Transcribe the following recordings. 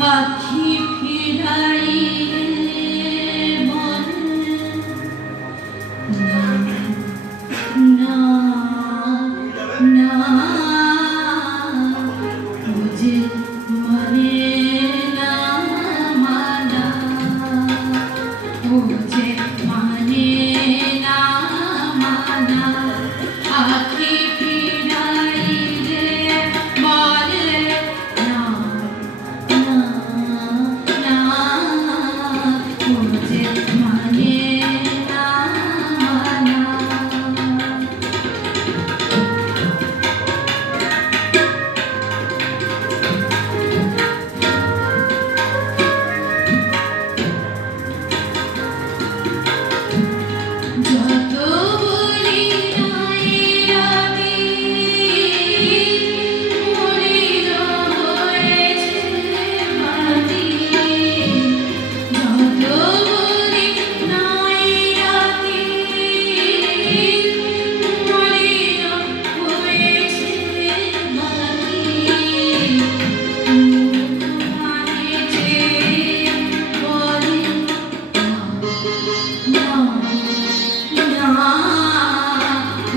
পাখি ফিরাইলে বলে না না।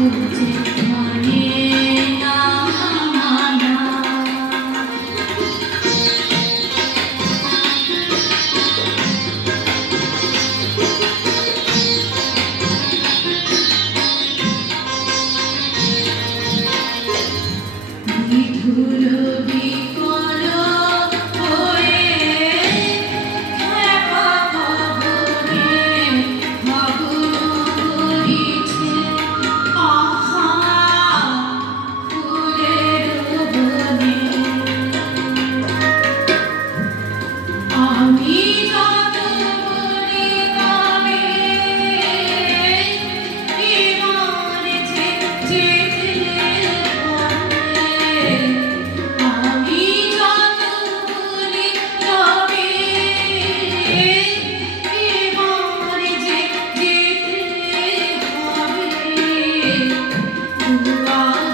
মুঝে Oh.